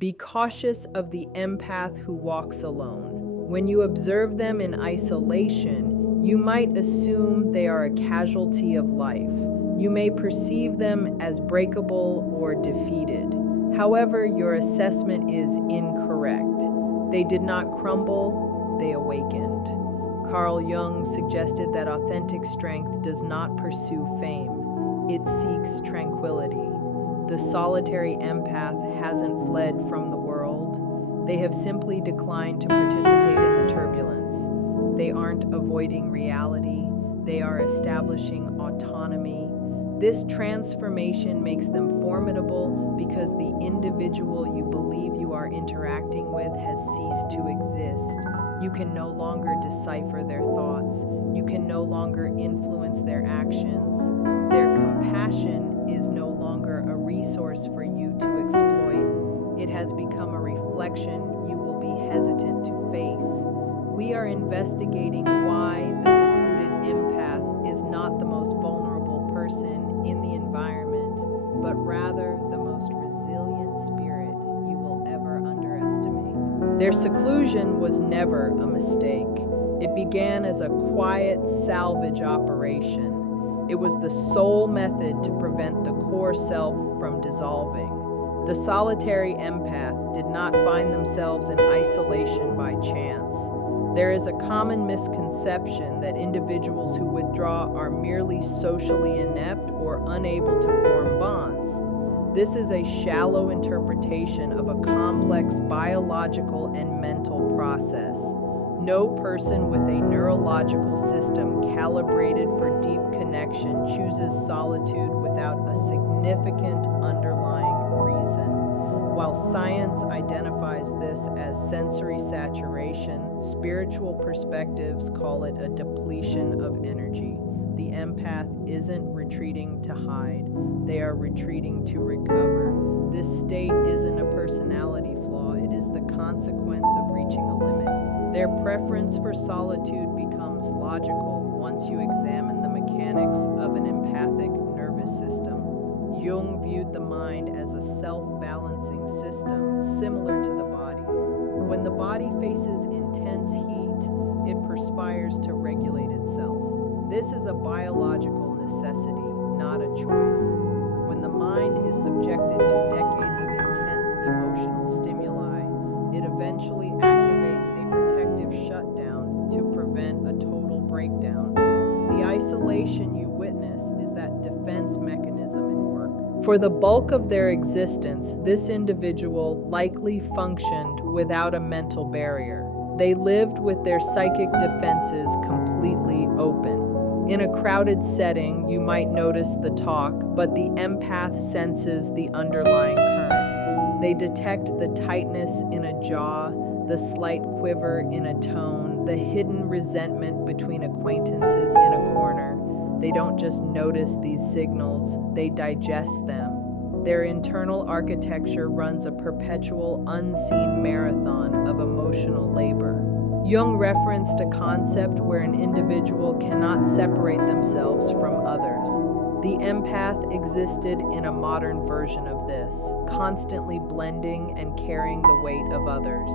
Be cautious of the empath who walks alone. When you observe them in isolation, you might assume they are a casualty of life. You may perceive them as breakable or defeated. However, your assessment is incorrect. They did not crumble, they awakened. Carl Jung suggested that authentic strength does not pursue fame. It seeks tranquility. The solitary empath hasn't fled from the world. They have simply declined to participate in the turbulence. They aren't avoiding reality. They are establishing autonomy. This transformation makes them formidable because the individual you believe you are interacting with has ceased to exist. You can no longer decipher their thoughts. You can no longer influence their actions. Their compassion is no longer a resource for you to exploit. It has become a reflection you will be hesitant to face. We are investigating why the secluded empath is not the most vulnerable person in the environment, but rather the most resilient spirit you will ever underestimate. Their seclusion was never a mistake. It began as a quiet salvage operation. It was the sole method to prevent the core self from dissolving. The solitary empath did not find themselves in isolation by chance. There is a common misconception that individuals who withdraw are merely socially inept or unable to form bonds. This is a shallow interpretation of a complex biological and mental process. No person with a neurological system calibrated for deep connection chooses solitude without a significant underlying reason. While science identifies this as sensory saturation, spiritual perspectives call it a depletion of energy. The empath isn't retreating to hide, they are retreating to recover. This state isn't a personality flaw, it is the consequence of reaching a limit. Their preference for solitude becomes logical once you examine the mechanics of an empathic nervous system. Jung viewed the mind as a self-balancing system similar to the body. When the body faces intense heat, it perspires to regulate itself. This is a biological necessity, not a choice. When the mind is subjected to decades of intense emotional stimuli, it eventually activates a protective shutdown to prevent a total breakdown. The isolation you witness is that defense mechanism in work. For the bulk of their existence, this individual likely functioned without a mental barrier. They lived with their psychic defenses completely open. In a crowded setting, you might notice the talk, but the empath senses the underlying current. They detect the tightness in a jaw, the slight quiver in a tone, the hidden resentment between acquaintances in a corner. They don't just notice these signals, they digest them. Their internal architecture runs a perpetual, unseen marathon of emotional labor. Jung referenced a concept where an individual cannot separate themselves from others. The empath existed in a modern version of this, constantly blending and carrying the weight of others.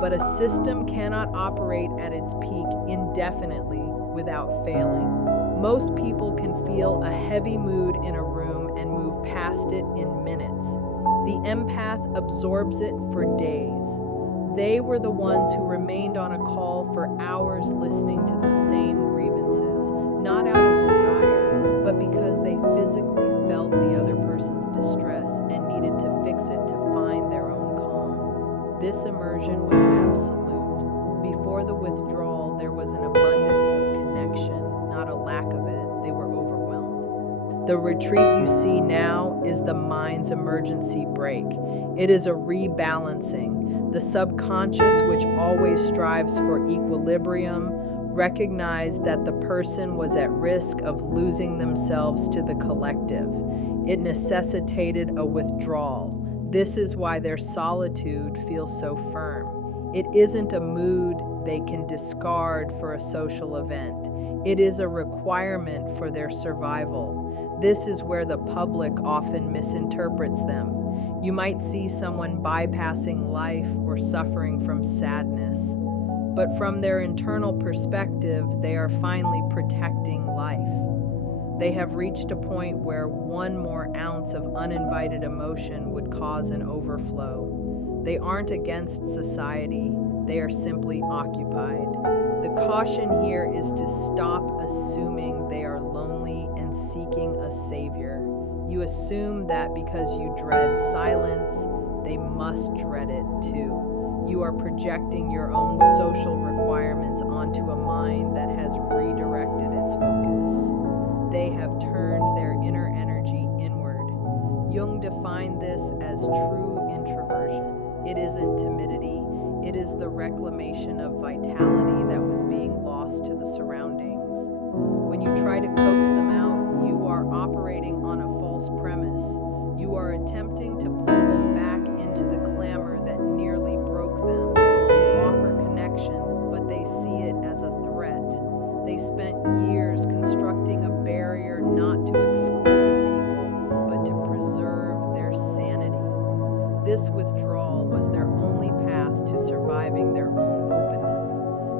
But a system cannot operate at its peak indefinitely without failing. Most people can feel a heavy mood in a room and move past it in minutes. The empath absorbs it for days. They were the ones who remained on a call for hours listening to the same grievances, not out of desire, but because they physically felt the other person's distress and needed to fix it to find their own calm. This immersion was absolute. Before the withdrawal, there was an abundance of connection, not a lack of it. They were overwhelmed. The retreat you see now is the mind's emergency brake. It is a rebalancing. The subconscious, which always strives for equilibrium, recognized that the person was at risk of losing themselves to the collective. It necessitated a withdrawal. This is why their solitude feels so firm. It isn't a mood they can discard for a social event. It is a requirement for their survival. This is where the public often misinterprets them. You might see someone bypassing life or suffering from sadness, but from their internal perspective, they are finally protecting life. They have reached a point where one more ounce of uninvited emotion would cause an overflow. They aren't against society, they are simply occupied. The caution here is to stop assuming they are lonely and seeking a savior. You assume that because you dread silence, they must dread it too. You are projecting your own social requirements onto a mind that has redirected its focus. They have turned their inner energy inward. Jung defined this as true introversion. It isn't timidity, it is the reclamation of vitality that was being lost to the surroundings. When you try to coax them out, you are operating on a false premise. You are attempting to pull them back into the clamor that nearly broke them. You offer connection, but they see it as a threat. They spent years constructing a barrier not to exclude people, but to preserve their sanity. This withdrawal was their only path to surviving their own openness.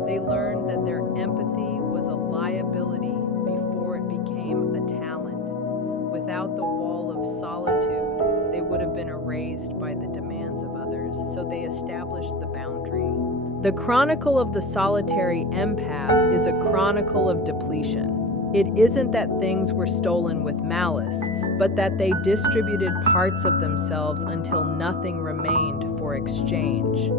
They learned that their empathy was a liability before it became a talent. Without the wall of solitude, they would have been erased by the demands of others, so they established the boundary. The chronicle of the solitary empath is a chronicle of depletion. It isn't that things were stolen with malice, but that they distributed parts of themselves until nothing remained for exchange.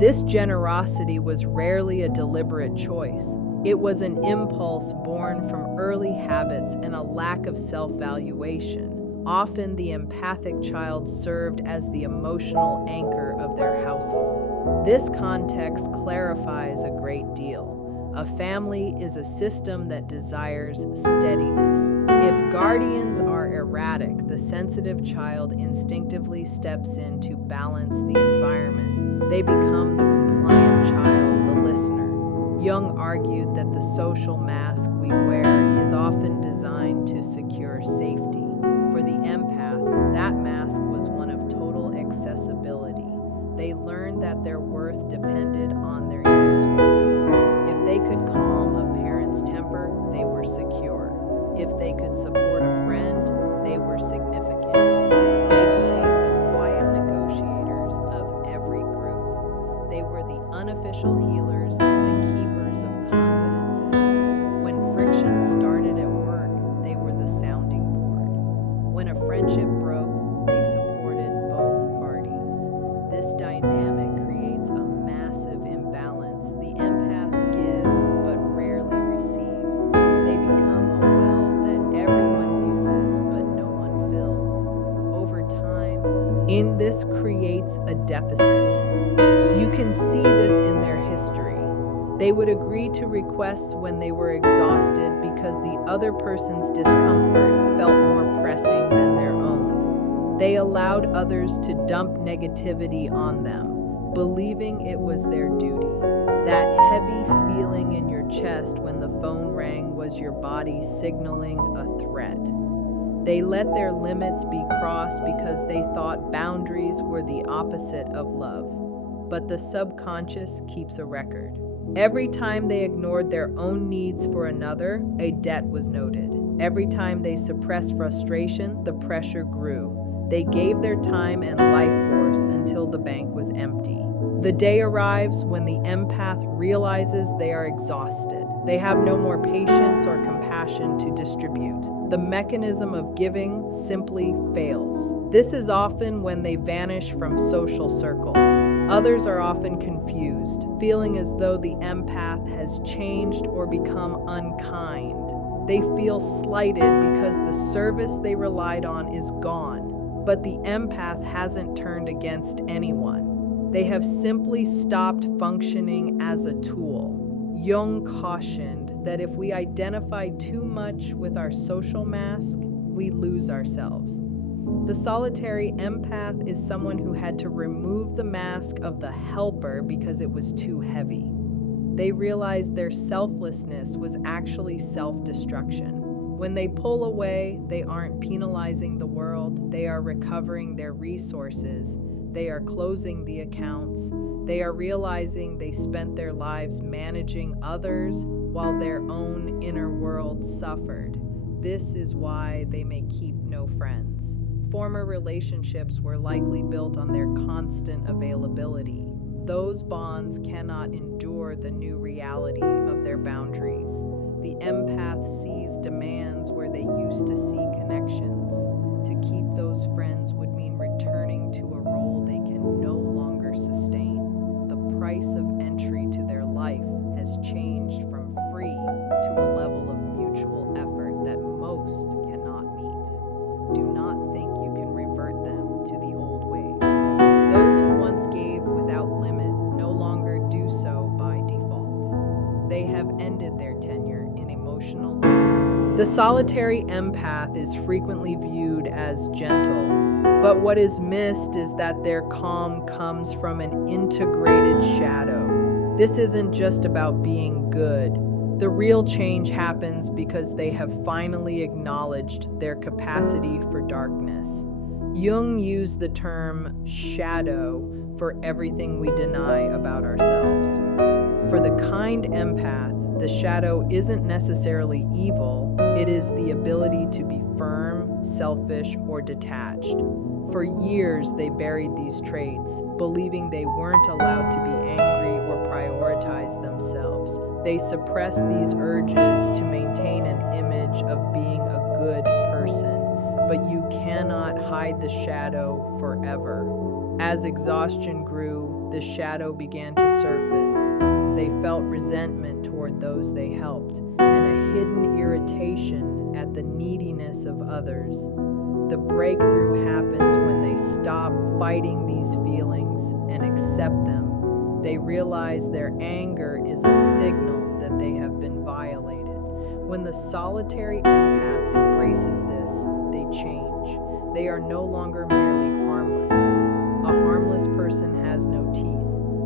This generosity was rarely a deliberate choice. It was an impulse born from early habits and a lack of self-valuation. Often the empathic child served as the emotional anchor of their household. This context clarifies a great deal. A family is a system that desires steadiness. If guardians are erratic, the sensitive child instinctively steps in to balance the environment. They become the compliant child, the listener. Jung argued that the social mask we wear is often designed to secure safety. For the empath, that mask was one of total accessibility. They learned that their worth depended on their usefulness. If they could calm a parent's temper, they were secure. If they could support a friend, they were significant. They became the quiet negotiators of every group. They were the unofficial healers and the keepers of confidences. When friction started at work, they were the sounding board. When a friendship broke, they supported both parties. This dynamic creates a massive imbalance. The empath gives but rarely receives. They become a well that everyone uses but no one fills. Over time, this creates a deficit. You can see this in their history. They would agree to requests when they were exhausted because the other person's discomfort felt more pressing than their own. They allowed others to dump negativity on them, believing it was their duty. That heavy feeling in your chest when the phone rang was your body signaling a threat. They let their limits be crossed because they thought boundaries were the opposite of love. But the subconscious keeps a record. Every time they ignored their own needs for another, a debt was noted. Every time they suppressed frustration, the pressure grew. They gave their time and life force until the bank was empty. The day arrives when the empath realizes they are exhausted. They have no more patience or compassion to distribute. The mechanism of giving simply fails. This is often when they vanish from social circles. Others are often confused, feeling as though the empath has changed or become unkind. They feel slighted because the service they relied on is gone, but the empath hasn't turned against anyone. They have simply stopped functioning as a tool. Jung cautioned that if we identify too much with our social mask, we lose ourselves. The solitary empath is someone who had to remove the mask of the helper because it was too heavy. They realized their selflessness was actually self-destruction. When they pull away, they aren't penalizing the world, they are recovering their resources, they are closing the accounts, they are realizing they spent their lives managing others while their own inner world suffered. This is why they may keep no friends. Former relationships were likely built on their constant availability. Those bonds cannot endure the new reality of their boundaries. The empath sees demands where they used to see connections. To keep those friends would mean returning to a role they can no longer sustain. The price of entry to their life has changed from free to a level of mutual effort that most cannot meet. Do not think you can revert them to the old ways. Those who once gave without limit no longer do so by default. They have ended their tenure in emotional labor. The solitary empath is frequently viewed as gentle, but what is missed is that their calm comes from an integrated shadow. This isn't just about being good. The real change happens because they have finally acknowledged their capacity for darkness. Jung used the term shadow for everything we deny about ourselves. For the kind empath, the shadow isn't necessarily evil, it is the ability to be firm, selfish, or detached. For years, they buried these traits, believing they weren't allowed to be angry or prioritize themselves. They suppress these urges to maintain an image of being a good person, but you cannot hide the shadow forever. As exhaustion grew, the shadow began to surface. They felt resentment toward those they helped, and a hidden irritation at the neediness of others. The breakthrough happens when they stop fighting these feelings and accept them. They realize their anger is a signal that they have been violated. When the solitary empath embraces this, they change. They are no longer merely harmless. A harmless person has no teeth.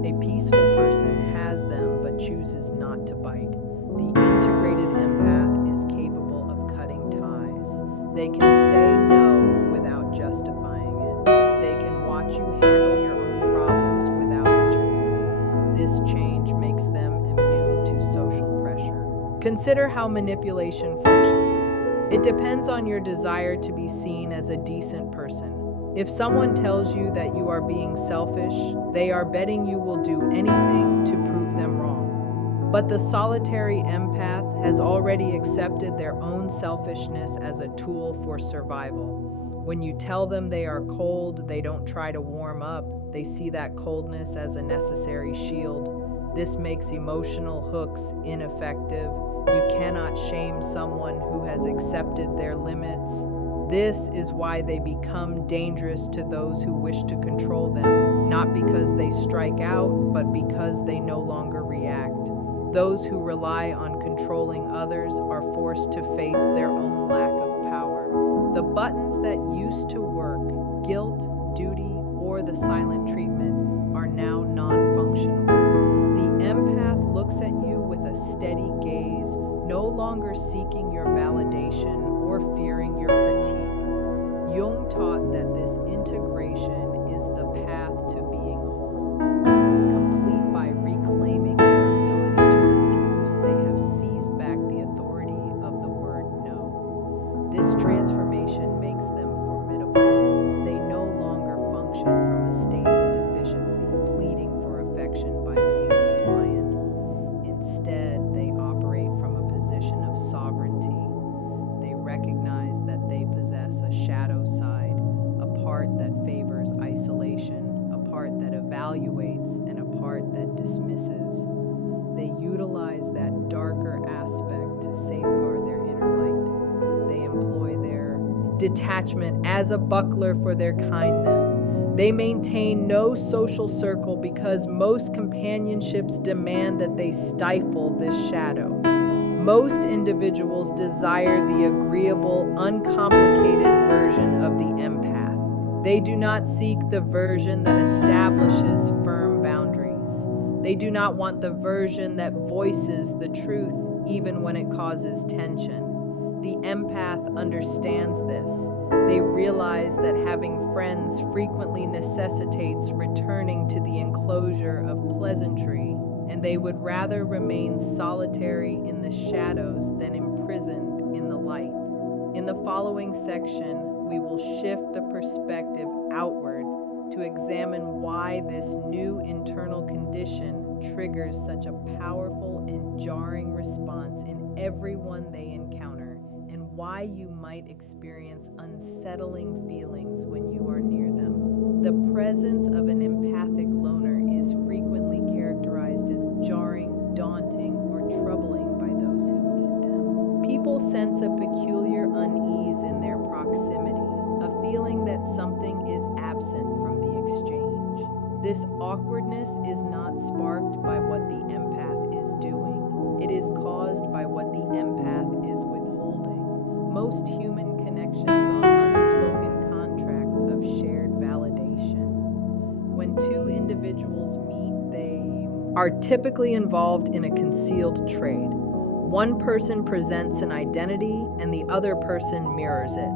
A peaceful person has them but chooses not to bite. The integrated empath is capable of cutting ties. They can say no without justifying it. They can watch you handle your own problems without intervening. This change makes them immune to social pressure. Consider how manipulation functions. It depends on your desire to be seen as a decent person. If someone tells you that you are being selfish, they are betting you will do anything to prove them wrong. But the solitary empath has already accepted their own selfishness as a tool for survival. When you tell them they are cold, they don't try to warm up. They see that coldness as a necessary shield. This makes emotional hooks ineffective. You cannot shame someone who has accepted their limits. This is why they become dangerous to those who wish to control them, not because they strike out, but because they no longer react. Those who rely on controlling others are forced to face their own lack of power. The buttons that used to work, guilt, duty, or the silent treatment, are now non-functional. The empath looks at you with a steady gaze, no longer seeking your validation or fearing your critique. Jung taught that this integration is the path to being whole. Complete by reclaiming their ability to refuse, they have seized back the authority of the word no. This transformation makes them formidable. They no longer function from a state of deficiency, pleading for affection by being compliant. Instead, they operate from a position of sovereignty. They recognize that they possess a shadow side, a part that favors isolation, a part that evaluates, and a part that dismisses. They utilize that darker aspect to safeguard their inner light. They employ their detachment as a buckler for their kindness. They maintain no social circle because most companionships demand that they stifle this shadow. Most individuals desire the agreeable, uncomplicated version of the empath. They do not seek the version that establishes firm boundaries. They do not want the version that voices the truth even when it causes tension. The empath understands this. They realize that having friends frequently necessitates returning to the enclosure of pleasantry, and they would rather remain solitary in the shadows than imprisoned in the light. In the following section, we will shift the perspective outward to examine why this new internal condition triggers such a powerful and jarring response in everyone they encounter, and why you might experience unsettling feelings when you are near them. The presence of an empathic loner is frequently characterized as jarring, daunting, or troubling by those who meet them. People sense a peculiar unease in their proximity, a feeling that something is absent from the exchange. This awkwardness is not sparked by what the empath is doing. It is caused by what the empath is withholding. Most human connections are unspoken contracts of shared validation. When two individuals meet, they are typically involved in a concealed trade. One person presents an identity and the other person mirrors it.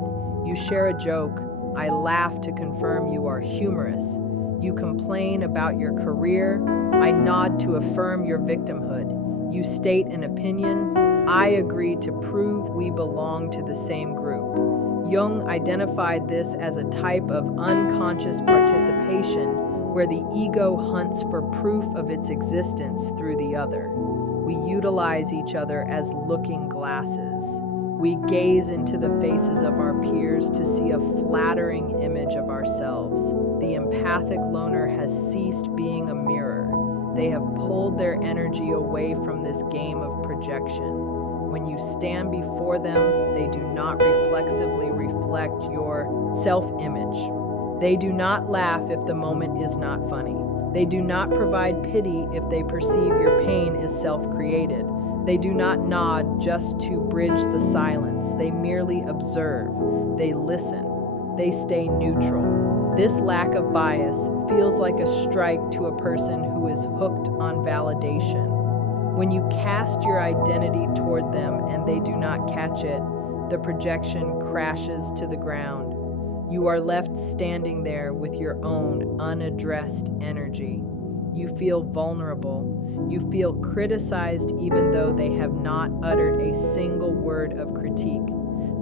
You share a joke. I laugh to confirm you are humorous. You complain about your career. I nod to affirm your victimhood. You state an opinion. I agree to prove we belong to the same group. Jung identified this as a type of unconscious participation where the ego hunts for proof of its existence through the other. We utilize each other as looking glasses. We gaze into the faces of our peers to see a flattering image of ourselves. The empathic loner has ceased being a mirror. They have pulled their energy away from this game of projection. When you stand before them, they do not reflexively reflect your self-image. They do not laugh if the moment is not funny. They do not provide pity if they perceive your pain is self-created. They do not nod just to bridge the silence. They merely observe. They listen. They stay neutral. This lack of bias feels like a strike to a person who is hooked on validation. When you cast your identity toward them and they do not catch it, the projection crashes to the ground. You are left standing there with your own unaddressed energy. You feel vulnerable. You feel criticized even though they have not uttered a single word of critique.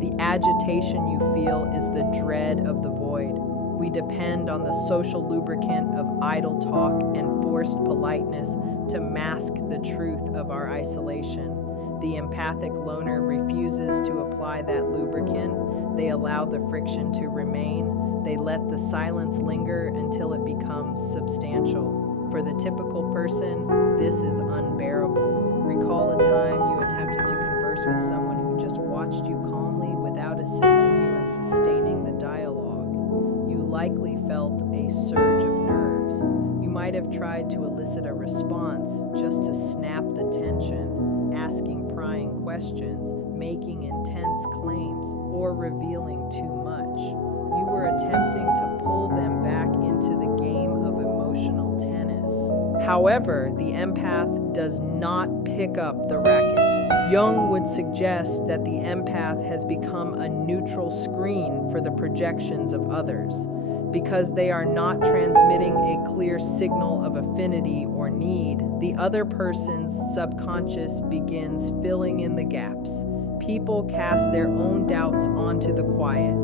The agitation you feel is the dread of the void. We depend on the social lubricant of idle talk and forced politeness to mask the truth of our isolation. The empathic loner refuses to apply that lubricant. They allow the friction to remain. They let the silence linger until it becomes substantial. For the typical person, this is unbearable. Recall a time you attempted to converse with someone who just watched you calmly without assisting you in sustaining the dialogue. You likely felt a surge of nerves. You might have tried to elicit a response just to snap the tension, asking prying questions, making intense claims, or revealing too much. You were attempting to pull them back into the game of emotional tennis. However, the empath does not pick up the racket. Jung would suggest that the empath has become a neutral screen for the projections of others. Because they are not transmitting a clear signal of affinity or need, the other person's subconscious begins filling in the gaps. People cast their own doubts onto the quiet.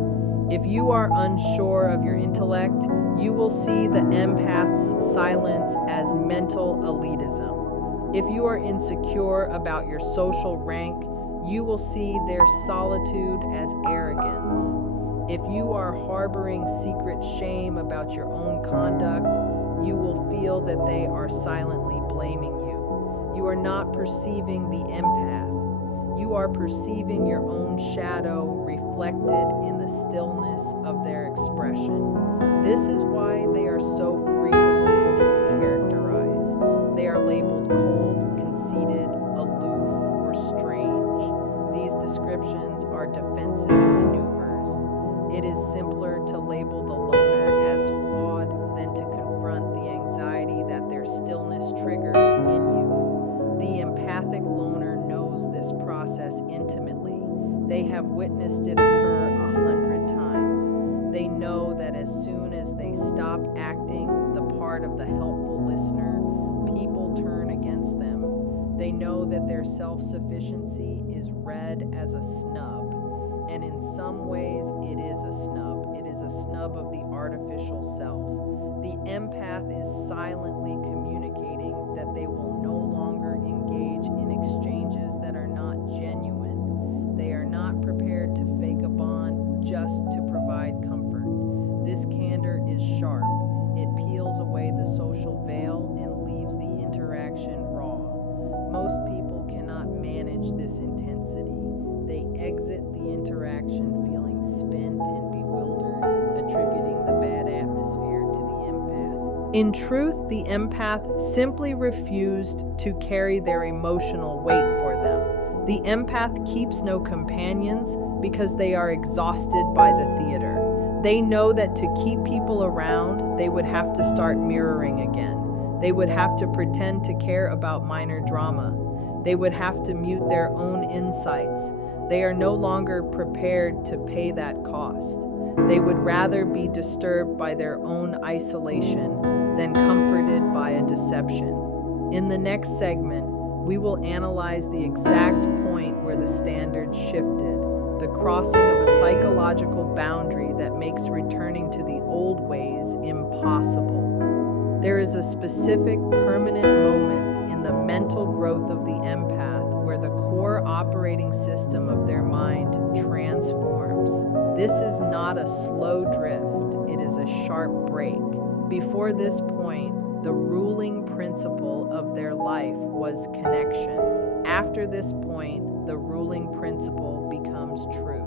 If you are unsure of your intellect, you will see the empath's silence as mental elitism. If you are insecure about your social rank, you will see their solitude as arrogance. If you are harboring secret shame about your own conduct, you will feel that they are silently blaming you. You are not perceiving the empath. You are perceiving your own shadow reflected in the stillness of their expression. This is why they are so frequently mischaracterized. They are labeled cold, conceited, aloof, or strange. These descriptions are defensive maneuvers. It is simpler to label the loner as flawed than to confront the anxiety that their stillness triggers in you. The empathic loner knows this process intimately. They have have witnessed it occur 100 times. They know that as soon as they stop acting the part of the helpful listener, people turn against them. They know that their self-sufficiency is read as a snub, and in some ways it is a snub. It is a snub of the artificial self. The empath is silently communicating that they will no longer engage in exchanges that are not genuine. They are not prepared to fake a bond just to provide comfort. This candor is sharp. It peels away the social veil and leaves the interaction raw. Most people cannot manage this intensity. They exit the interaction feeling spent and bewildered, attributing the bad atmosphere to the empath. In truth, the empath simply refused to carry their emotional weight for them. The empath keeps no companions because they are exhausted by the theater. They know that to keep people around, they would have to start mirroring again. They would have to pretend to care about minor drama. They would have to mute their own insights. They are no longer prepared to pay that cost. They would rather be disturbed by their own isolation than comforted by a deception. In the next segment, we will analyze the exact point where the standard shifted, the crossing of a psychological boundary that makes returning to the old ways impossible. There is a specific permanent moment in the mental growth of the empath where the core operating system of their mind transforms. This is not a slow drift, it is a sharp break. Before this point, the ruling principle of their life was connection. After this point, the ruling principle becomes truth.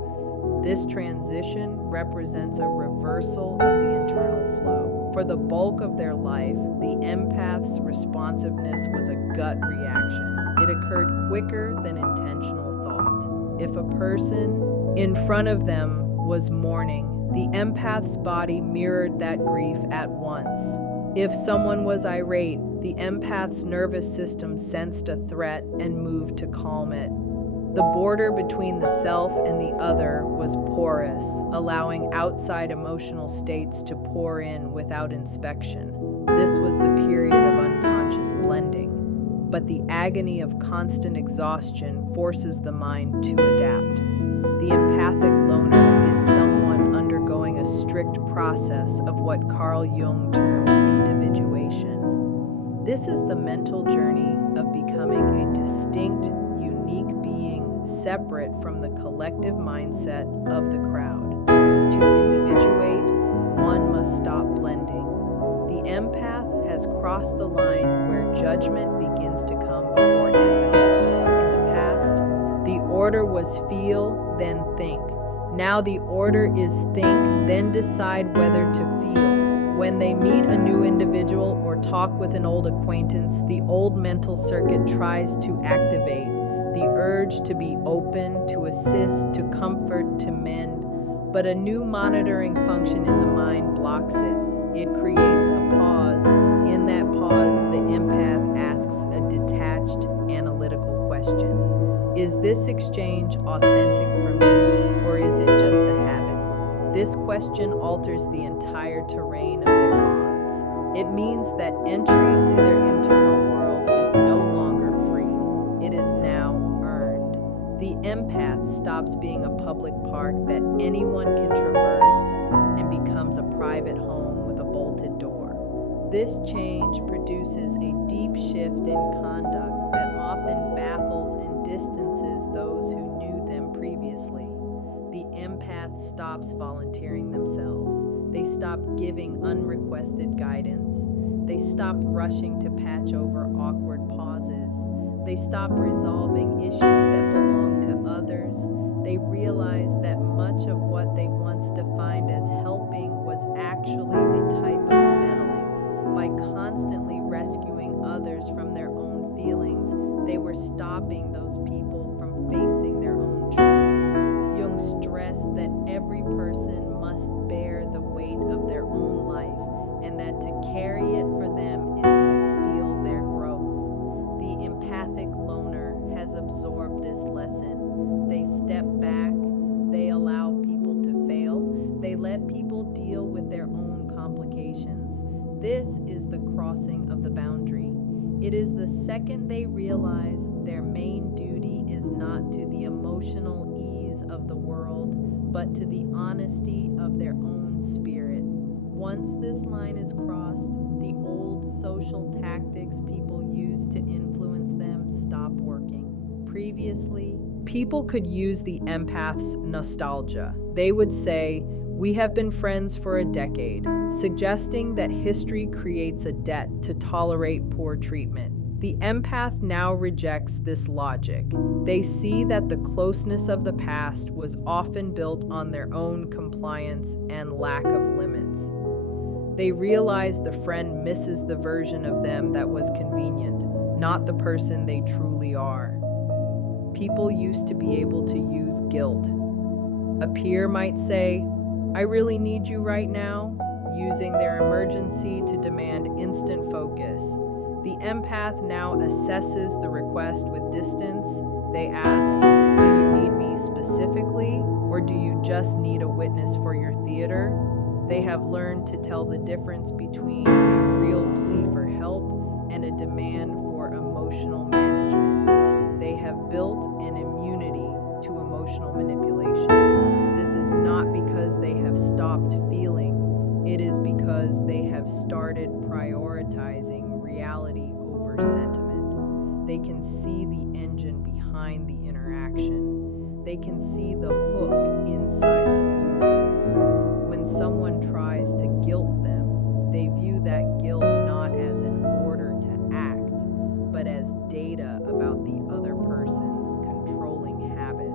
This transition represents a reversal of the internal flow. For the bulk of their life, the empath's responsiveness was a gut reaction. It occurred quicker than intentional thought. If a person in front of them was mourning, the empath's body mirrored that grief at once. If someone was irate, the empath's nervous system sensed a threat and moved to calm it. The border between the self and the other was porous, allowing outside emotional states to pour in without inspection. This was the period of unconscious blending. But the agony of constant exhaustion forces the mind to adapt. The empathic loner is someone undergoing a strict process of what Carl Jung termed individuation. This is the mental journey of becoming a distinct, unique being separate from the collective mindset of the crowd. To individuate, one must stop blending. The empath has crossed the line where judgment begins to come before empathy. In the past, the order was feel, then think. Now the order is think, then decide whether to feel. When they meet a new individual or talk with an old acquaintance, the old mental circuit tries to activate. The urge to be open, to assist, to comfort, to mend. But a new monitoring function in the mind blocks it. It creates a pause. In that pause, the empath asks a detached, analytical question. Is this exchange authentic for me, or is it just a habit? This question alters the entire terrain of their bonds. It means that entry to their internal world is no longer free. It is now earned. The empath stops being a public park that anyone can traverse and becomes a private home with a bolted door. This change produces a deep shift in conduct that often baffles and distances those who knew them previously. The empath stops volunteering themselves. They stop giving unrequested guidance. They stop rushing to patch over awkward pauses. They stop resolving issues that belong to others. They realize that much of what they once defined as helping was actually a type of meddling. By constantly rescuing others from their own feelings, they were stopping those people from facing their own truth. Jung stressed that every person must bear the weight of their own life, and that to carry it for them is to steal their growth. The empathic loner has absorbed this lesson. They step back, It is the second they realize their main duty is not to the emotional ease of the world, but to the honesty of their own spirit. Once this line is crossed, the old social tactics people use to influence them stop working. Previously, people could use the empath's nostalgia. They would say, "We have been friends for a decade," suggesting that history creates a debt to tolerate poor treatment. The empath now rejects this logic. They see that the closeness of the past was often built on their own compliance and lack of limits. They realize the friend misses the version of them that was convenient, not the person they truly are. People used to be able to use guilt. A peer might say, "I really need you right now," using their emergency to demand instant focus. The empath now assesses the request with distance. They ask, "Do you need me specifically, or do you just need a witness for your theater?" They have learned to tell the difference between a real plea for help and a demand for emotional management. They have built an immunity to emotional manipulation. This is not because they have stopped feeling, it is because they have started prioritizing reality over sentiment. They can see the engine behind the interaction. They can see the hook inside the lure. When someone tries to guilt them, they view that guilt not as an order to act, but as data about the other person's controlling habits.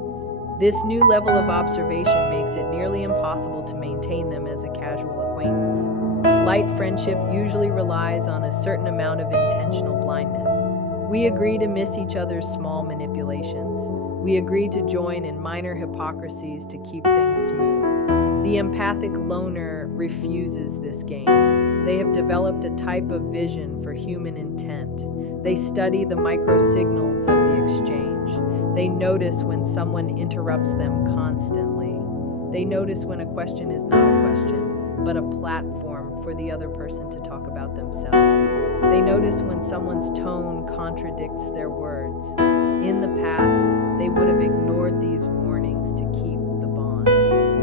This new level of observation makes it nearly impossible to maintain them as a casual acquaintance. Light friendship usually relies on a certain amount of intentional blindness. We agree to miss each other's small manipulations. We agree to join in minor hypocrisies to keep things smooth. The empathic loner refuses this game. They have developed a type of vision for human intent. They study the microsignals of the exchange. They notice when someone interrupts them constantly. They notice when a question is not a question, but a platform for the other person to talk about themselves. They notice when someone's tone contradicts their words. In the past, they would have ignored these warnings to keep the bond.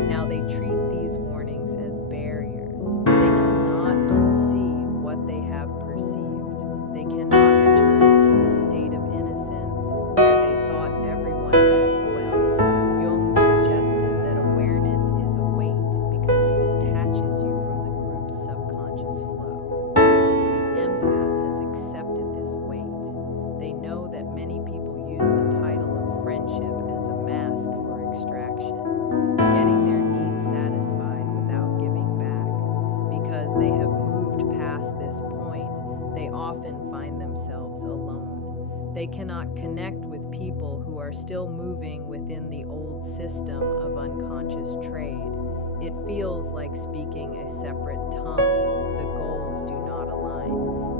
Now they treat these warnings as barriers. They cannot unsee what they have perceived. They cannot return to the state of innocence where they thought everyone meant well. Jung suggested that awareness is a weight because it detaches you from the group's subconscious flow. The empath has accepted this weight. They know that many people use the title of friendship as a mask for extraction, getting their needs satisfied without giving back. Because they have moved past this point, they often find themselves alone. They cannot connect with people who are still moving within the old system of unconscious trade. It feels like speaking a separate tongue. The goals do not align.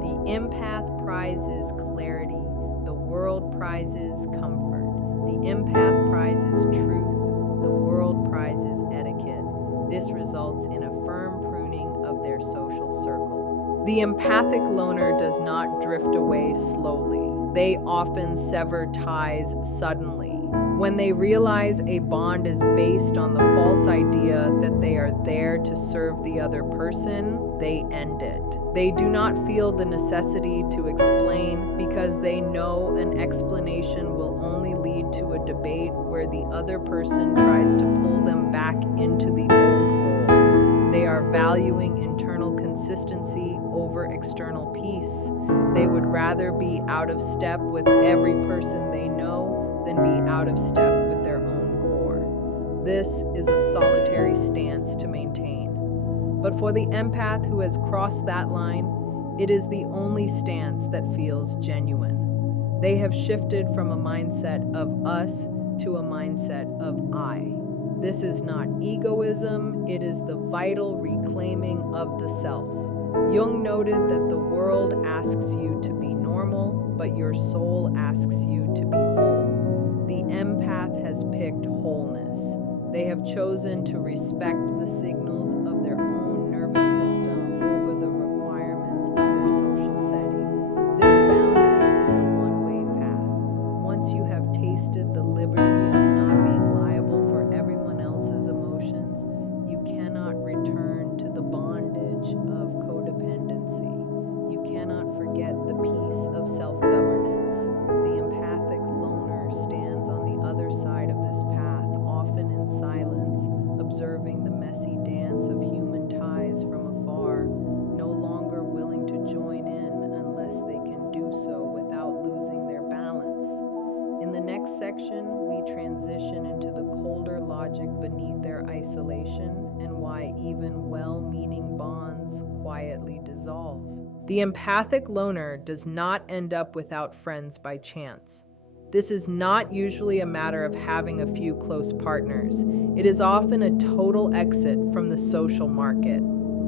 The empath prizes clarity. The world prizes comfort. The empath prizes truth. The world prizes etiquette. This results in a firm pruning of their social circle. The empathic loner does not drift away slowly. They often sever ties suddenly. When they realize a bond is based on the false idea that they are there to serve the other person, they end it. They do not feel the necessity to explain because they know an explanation will only lead to a debate where the other person tries to pull them back into the old hole. They are valuing internal consistency over external peace. They would rather be out of step with every person they know than be out of step with their own core. This is a solitary stance to maintain. But for the empath who has crossed that line, it is the only stance that feels genuine. They have shifted from a mindset of us to a mindset of I. This is not egoism, it is the vital reclaiming of the self. Jung noted that the world asks you to be normal, but your soul asks you to be whole. The empath has picked wholeness. They have chosen to respect the signals of their own nervous system over the requirements of their social setting. This boundary isolation and why even well-meaning bonds quietly dissolve. The empathic loner does not end up without friends by chance. This is not usually a matter of having a few close partners. It is often a total exit from the social market.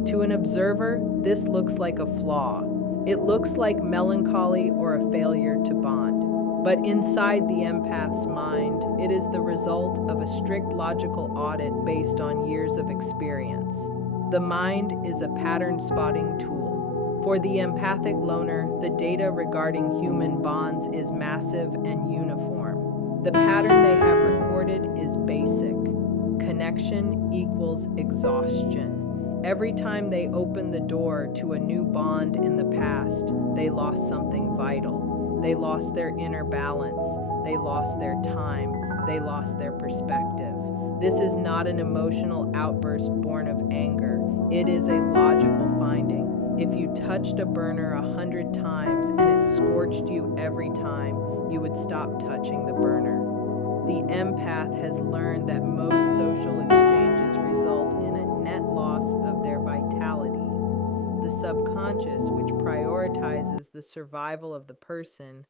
To an observer, this looks like a flaw. It looks like melancholy or a failure to bond. But inside the empath's mind, it is the result of a strict logical audit based on years of experience. The mind is a pattern spotting tool. For the empathic loner, the data regarding human bonds is massive and uniform. The pattern they have recorded is basic. Connection equals exhaustion. Every time they open the door to a new bond in the past, they lost something vital. They lost their inner balance. They lost their time. They lost their perspective. This is not an emotional outburst born of anger. It is a logical finding. If you touched a burner 100 times and it scorched you every time, you would stop touching the burner. The empath has learned that most social exchanges result in a net loss of their vitality. The subconscious, which prioritizes the survival of the person,